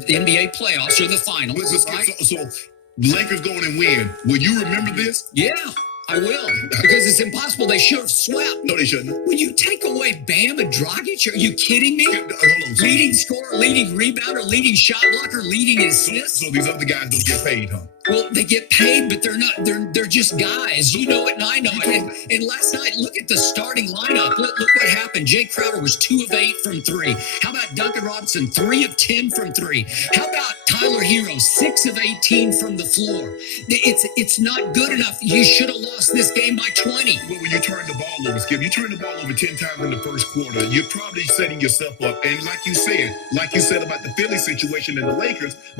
the NBA playoffs or the finals, right? So Lakers going and win. Will you remember this? Yeah, I will, because it's impossible. They should have swept. No, they shouldn't. When you take away Bam and Dragic, are you kidding me? Hold on. Leading scorer, leading rebounder, leading shot blocker, leading assist. So these other guys don't get paid, huh? Well, they get paid, but they're not. They're just guys. You know it, and I know it. And last night, look at the starting lineup. Look what happened. Jay Crowder was 2 of 8 from 3. How about Duncan Robinson, 3 of 10 from 3? How about Tyler Hero, 6 of 18 from the floor? It's not good enough. You should have lost this game by 20. Well, when you turn the ball over, Skip, you turn the ball over 10 times in the first quarter, you're probably setting yourself up. And like you said about the Philly situation and the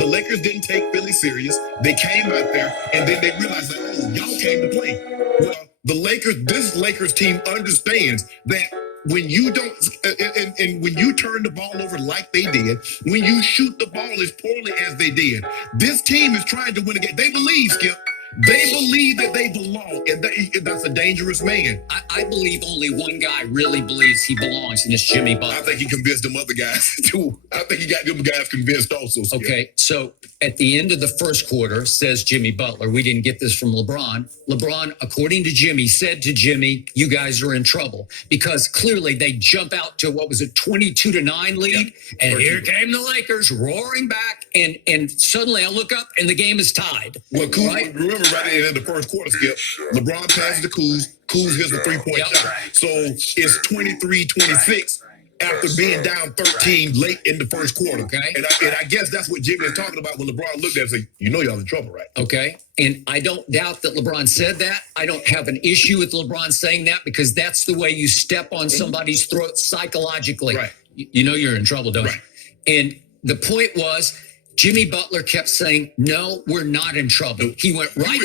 Lakers didn't take Philly serious. They came out there and then they realized that, oh, y'all came to play. Well, this Lakers team understands that when you don't, and when you turn the ball over like they did, when you shoot the ball as poorly as they did, this team is trying to win a game. They believe, Skip. They believe that they belong, and that's a dangerous man. I believe only one guy really believes he belongs, and it's Jimmy Butler. I think he convinced them other guys, too. I think he got them guys convinced also. Skip. Okay, so at the end of the first quarter, says Jimmy Butler, we didn't get this from LeBron. LeBron, according to Jimmy, said to Jimmy, you guys are in trouble, because clearly they jump out to, 22-9 lead, Yep. and here came the Lakers roaring back, and suddenly I look up, and the game is tied. Well, Kuz, remember right in the first quarter, Skip, LeBron passes to Kuz. Kuz hits the three-point shot. So it's 23-26 after being down 13 late in the first quarter. Okay. And I guess that's what Jimmy is talking about when LeBron looked at it and said, you know y'all in trouble, right? Okay. And I don't doubt that LeBron said that. I don't have an issue with LeBron saying that, because that's the way you step on somebody's throat psychologically. Right. You know you're in trouble, don't Right. you? And the point was, Jimmy Butler kept saying, no, we're not in trouble. He went right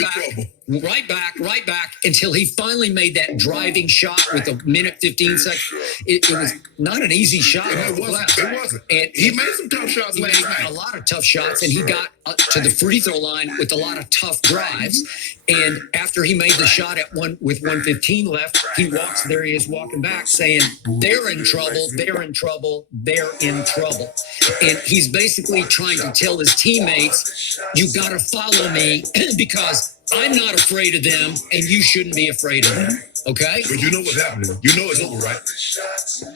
back until he finally made that driving shot with a minute 15 seconds. It was not an easy shot. It wasn't. And he made some tough shots last night. A lot of tough shots, and he got to the free throw line with a lot of tough drives. And after he made the shot with 1:15 left, he is walking back saying, they're in trouble, they're in trouble, they're in trouble. And he's basically trying to tell his teammates, you got to follow me because I'm not afraid of them, and you shouldn't be afraid of them. Okay? But you know what's happening. You know it's over, right?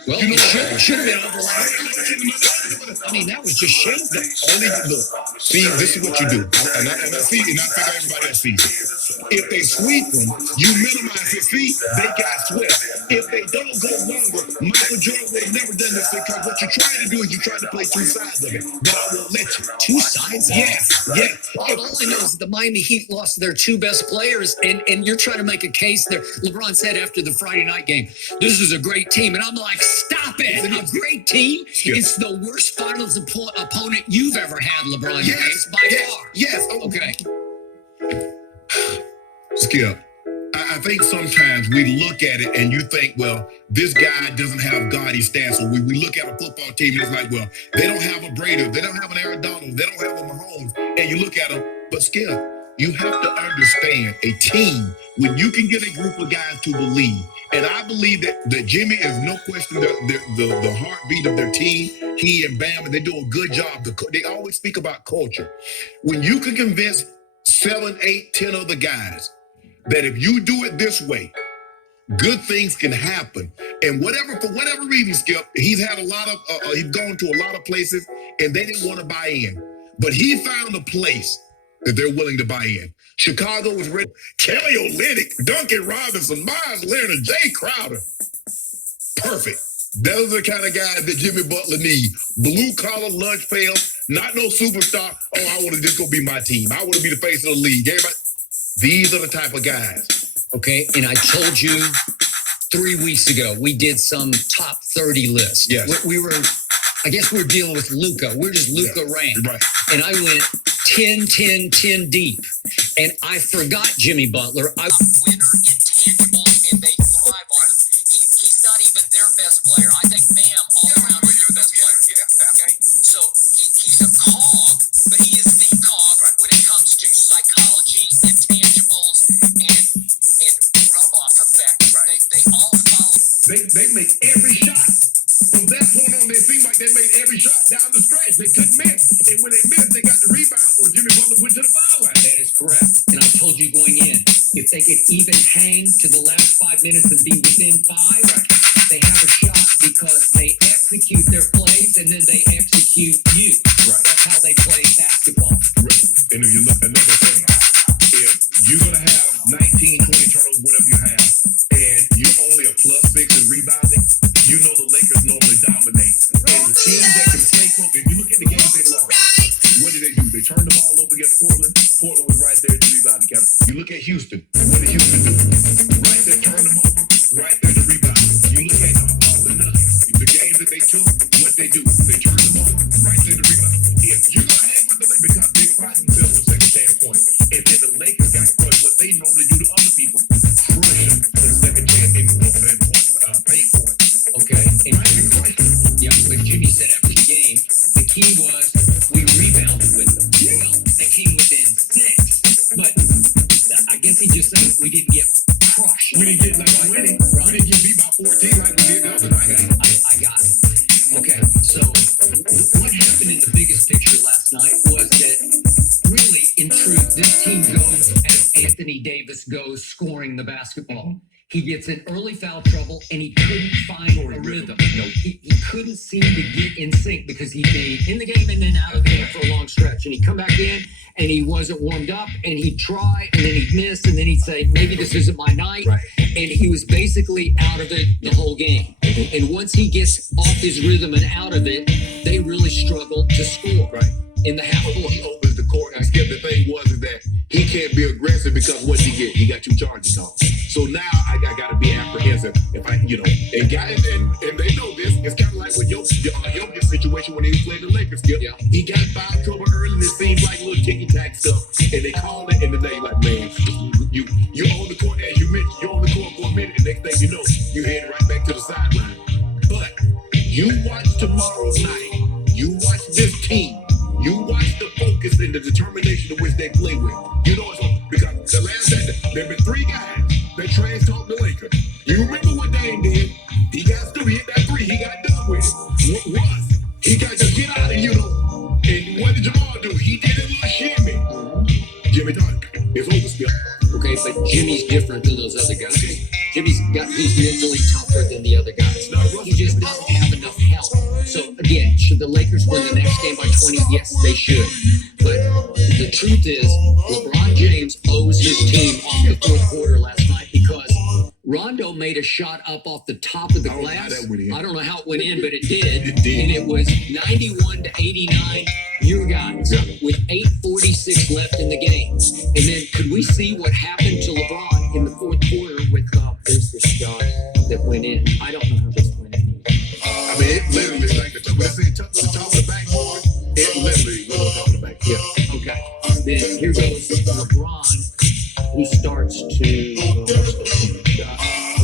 Well, it should have been over last. I mean, that was just shameful. Look, see, this is what you do. And I think everybody else sees it. If they sweep them, you minimize it. See, they got swept. If they don't go longer, Michael Jordan would have never done this, because what you're trying to do is you're trying to play two sides of it. But I won't let you. Two sides? Yes. All I know is the Miami Heat lost their 2 best players, and you're trying to make a case there. LeBron said after the Friday night game, this is a great team. And I'm like, stop it. A great team? Yeah. It's the worst finals opponent you've ever had, LeBron James, by far. Yes. Okay. Skip, I think sometimes we look at it and you think, well, this guy doesn't have gaudy stats. So we look at a football team and it's like, well, they don't have a Brady, they don't have an Aaron Donald, they don't have a Mahomes. And you look at them, but Skip, you have to understand a team, when you can get a group of guys to believe, and I believe that Jimmy is no question the heartbeat of their team. He and Bam, and they do a good job. They always speak about culture. When you can convince 7, 8, 10 other guys that if you do it this way, good things can happen. And for whatever reason, Skip, he's had a lot of, he's gone to a lot of places and they didn't want to buy in. But he found a place that they're willing to buy in. Chicago was ready. Kelly Olynyk, Duncan Robinson, Myles Leonard, Jay Crowder. Perfect. Those are the kind of guys that Jimmy Butler needs. Blue-collar, lunch pail, not no superstar. Oh, I want to just go be my team. I want to be the face of the league. Everybody. These are the type of guys. Okay, and I told you 3 weeks ago, we did some top 30 list. Yes. We were, I guess we were dealing with Luka. We're just Luka ranked. Right. And I went 10, 10, 10 deep. And I forgot Jimmy Butler. I winner intangibles, and they thrive on him. He's not even their best player. I think Bam all around is their best player. Yeah. Okay. So he's a cog, but he is the cog when it comes to psychology, intangibles, and rub-off effect. Right. They all follow. They make every shot. From that point on, they seem like they made every shot down the stretch. They couldn't miss. And when they missed, they got the rebound, or Jimmy Butler went to the foul line. That is correct. And I told you going in, if they could even hang to the last 5 minutes and be within 5, they have a shot because they execute their plays and then they execute you. Right. That's how they play basketball. Right. And if you look another thing, if you're gonna have 19, 20 turnovers, whatever you have, and you're only a +6 in rebounding, you know the Lakers normally dominate. And the teams that can play close, if you look at the games they lost, what did they do? They turned the ball over against Portland. Portland was right there in the rebounding camp. You look at Houston. What did Houston do? Right there, turn them over. Right there, the rebound. You look at the Nuggets. The games that they took, what they do? They turned them over. Right there, the rebound. If you're gonna hang with the Lakers, because they pride themselves on second chance points, and then the Lakers got crushed, what they normally do to other people, crush them for the second chance in paint points. Okay. And Right, and crush them. yeah, but Jimmy said after the game, the key was we rebounded with them. Well, they came within 6, but I guess he just saying we didn't get crushed. We didn't get like winning. We didn't get beat by 14 like we did the other night. I got it. Okay, so what happened in the biggest picture last night was that really, in truth, this team goes as Anthony Davis goes scoring the basketball. He gets in early foul trouble and he couldn't find a rhythm. He couldn't seem to get in sync because he'd be in the game and then out of the game for a long stretch. And he'd come back in and he wasn't warmed up and he'd try and then he'd miss and then he'd say, maybe this isn't my night. Right. And he was basically out of it the whole game. And once he gets off his rhythm and out of it, they really struggle to score. Right. In the half court. He opens the court and Skip, the thing was is that he can't be aggressive because what he get? He got 2 charges on. So now I got to be apprehensive. If I, and guys, and they know this, it's kind of like with Jokic situation when he was playing the Lakers, Skip. Yeah. He got foul trouble early and it seemed like little ticky-tack stuff. And they called it in the day like, man, you on the court, as you mentioned, you're on the court for a minute, and next thing you know, you head right back to the sideline. But you watch tomorrow's night, you watch this team, you watch the focus and the determination of which they play with. You know, because the last time there have been 3 guys that trash talked the Lakers. You remember what Dame did? He got through, he hit that 3, he got done with it. Russ, he got to get out of and what did Jamal do? He did a little shimmy. Jimmy done. It's over, Skip. Okay, but Jimmy's different than those other guys. He's mentally tougher than the other guys. He just doesn't have enough help. So again, should the Lakers win the next game by 20? Yes, they should. But the truth is, LeBron James owes his team off the fourth quarter last night because Rondo made a shot up off the top of the glass. I don't know how it went in, but it did. It did. And it was 91-89. Your guys with 8:46 left in the game. And then could we see what happened to LeBron in the fourth quarter with there's this shot that went in. I don't know how this went in. I mean, it literally, like the top of the backboard, it literally went on top of the back. Yeah. Okay. Then here goes LeBron. He starts to.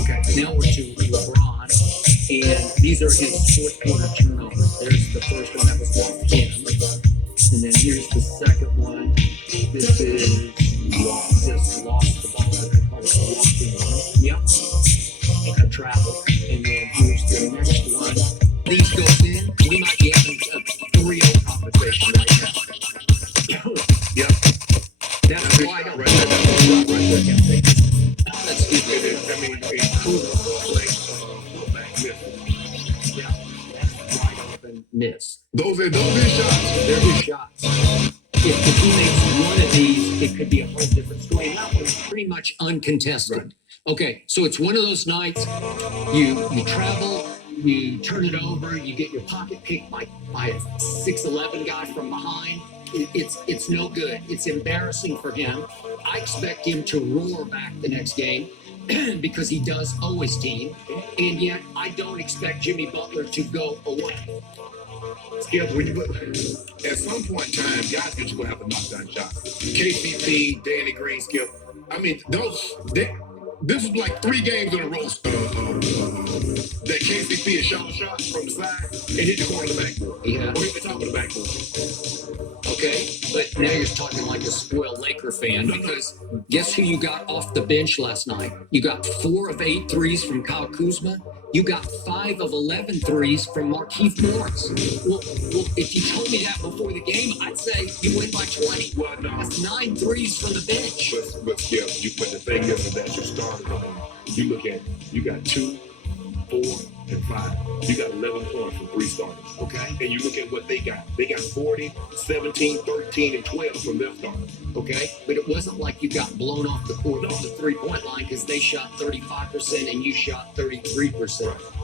Okay. Now we're to LeBron, and these are his fourth quarter turnovers. There's the first one that was off him, and then here's the second one. This is lost the ball. I call it walking on. Yep. A travel, and then here's the next one. These go in. We might be having a 3-0 competition right now. Yep. That's why I don't. Right there. That's stupid. I mean, putback miss. Yeah, that's wide open miss. Those are shots. They're his shots. If he makes one of these, it could be a whole different story. And that was pretty much uncontested. Right. Okay, so it's one of those nights. You travel, you turn it over, you get your pocket picked by a 6'11" guy from behind. It's no good. It's embarrassing for him. I expect him to roar back the next game because he does owe his team. And yet, I don't expect Jimmy Butler to go away. Yeah, at some point in time, guys are just gonna have to knock down shots. KCP, Danny Green, Skip. I mean, this is like 3 games in a row that KCP has shot a shot from the side and hit the corner of the backboard. Yeah. Or hit the top of the backboard. Okay, but now you're talking like a spoiled Laker fan because guess who you got off the bench last night? You got 4 of 8 threes from Kyle Kuzma You got 5 of 11 threes from Markieff Morris. Well, if you told me that before the game, I'd say you win by 20. Well, no. That's 9 threes from the bench. But but the thing is that your starters, you look at, you got 2, 4, and 5. You got 11 points from 3 starters, okay? And you look at what they got. They got 40, 17, 13, and 12 from their starters. Okay, but it wasn't like you got blown off the court off the 3-point line because they shot 35% and you shot 33%.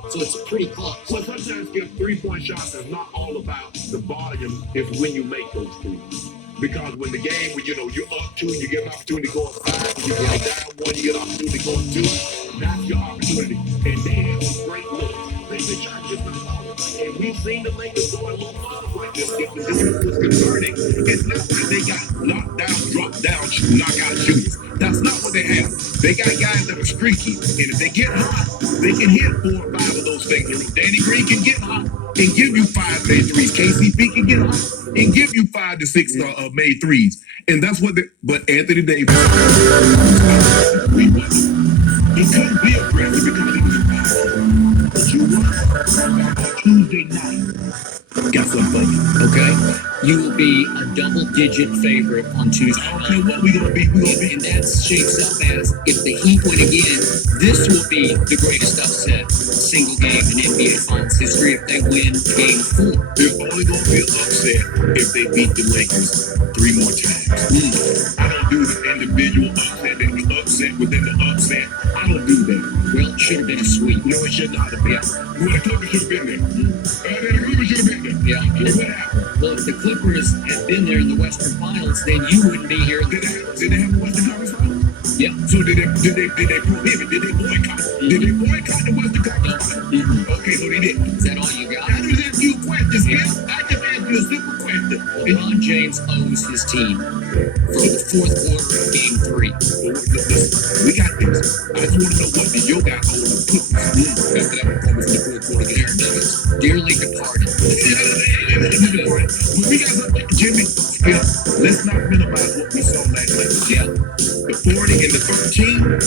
So it's pretty close. Well, sometimes get 3-point shots is not all about the volume. It's when you make those threes. Because when the game, when you're up 2, you get an opportunity to go up 5. When you get down 1, you get an opportunity to go up 2. That's your opportunity. And they have some great looks. They try to just not follow. And we've seen the Lakers go a little farther like this. If this was concerning, it's not that they got knocked down, dropped down, knockout shooters. That's not what they have. They got guys that are streaky. And if they get hot, they can hit 4 or 5 of those things. Danny Green can get hot and give you 5 made threes. KCP can get hot and give you 5 to 6 made threes. And that's what but Anthony Davis, he couldn't be aggressive because he was foul. But you won Tuesday night. Got something for you. Okay, you will be a double-digit favorite on Tuesday. I don't care what we're gonna be. And that shapes up as, if the Heat win again, this will be the greatest upset single game in NBA Finals history if they win Game 4. There's only gonna be an upset if they beat the Lakers 3 more times. I don't do the individual upset and the upset within the upset. I don't do that. Well, it should have been a sweep. No, it should not have been. Well, the Clippers should have been there. The Clippers should have been there. Yeah. What happened? Well, if the Clippers had been there in the Western Finals, then you wouldn't be here. Did they have a Western Conference Finals? Yeah. So did they prohibit? Did they boycott? Did they boycott the Western Conference Finals? Okay, so they didn't. Is that all you got? I just asked you questions, Bill. I just asked you a simple question. LeBron James owes his team for the 4th quarter of Game 3. Listen, we got this. I just want to know what did your guy owe the Clippers after that performance in the 4th quarter against the Nuggets? Dearly departed. When we got something, Jimmy, Phil, let's not minimize what we saw last night. Yeah. The 40 and the 13,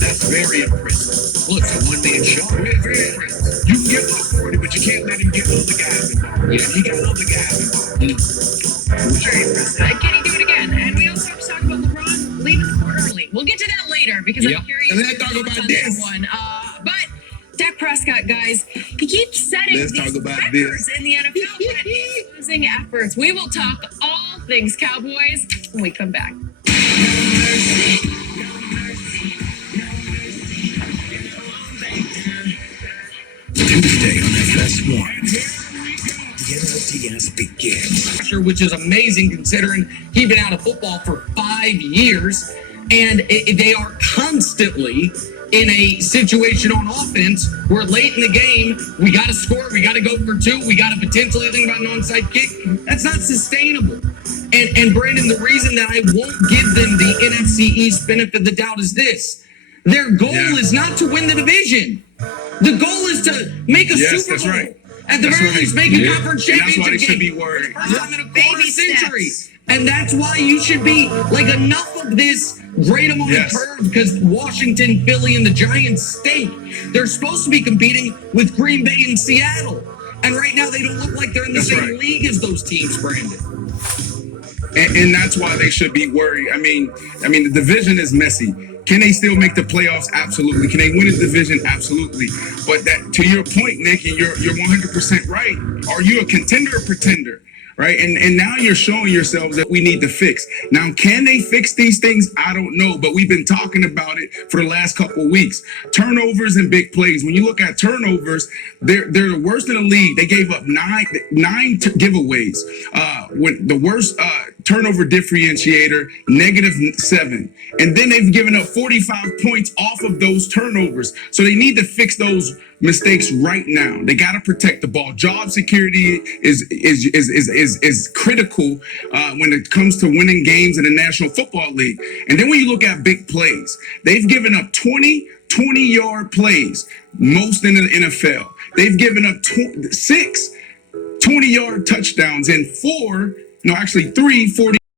that's very impressive. Well, it's a one-man show. Very impressive. You can give up 40, but you can't let him get other guys involved. Yeah. He got other guys involved. Very impressive. Can he do it again? And we also have to talk about LeBron leaving the court early. We'll get to that later because Yep. I'm curious. And let's talk about on this. that one. But Dak Prescott, guys, he keeps setting Let's these talk about records this. in the NFL, but he's losing efforts. We will talk all things Cowboys when we come back. Tuesday on FS1. The NLDS begins. Which is amazing considering he's been out of football for 5 years, and they are constantly in a situation on offense where late in the game we got to score, we got to go for 2, we got to potentially think about an onside kick. That's not sustainable. And Brandon, the reason that I won't give them the NFC East benefit of the doubt is this: their goal is not to win the division. The goal is to make a Super Bowl. That's right. At the very least, make a conference And that's championship why they should game. be worried. For the first time in a quarter Baby century. steps. And that's why you should be like, enough of this great amount of curve, because Washington, Philly, and the Giants stink. They're supposed to be competing with Green Bay and Seattle. And right now they don't look like they're in the same league as those teams, Brandon. And that's why they should be worried. I mean, the division is messy. Can they still make the playoffs? Absolutely. Can they win a division? Absolutely. But that, to your point, Nick, and you're 100% right. Are you a contender or pretender? Right. And now you're showing yourselves that we need to fix. Now, can they fix these things? I don't know. But we've been talking about it for the last couple of weeks. Turnovers and big plays. When you look at turnovers, they're the worst in the league. They gave up nine giveaways. When the worst turnover differentiator, -7. And then they've given up 45 points off of those turnovers. So they need to fix those mistakes right now. They got to protect the ball. Job security is critical when it comes to winning games in the National Football League. And then when you look at big plays, they've given up 20-yard plays, most in the NFL. They've given up 6 20-yard touchdowns and 3 40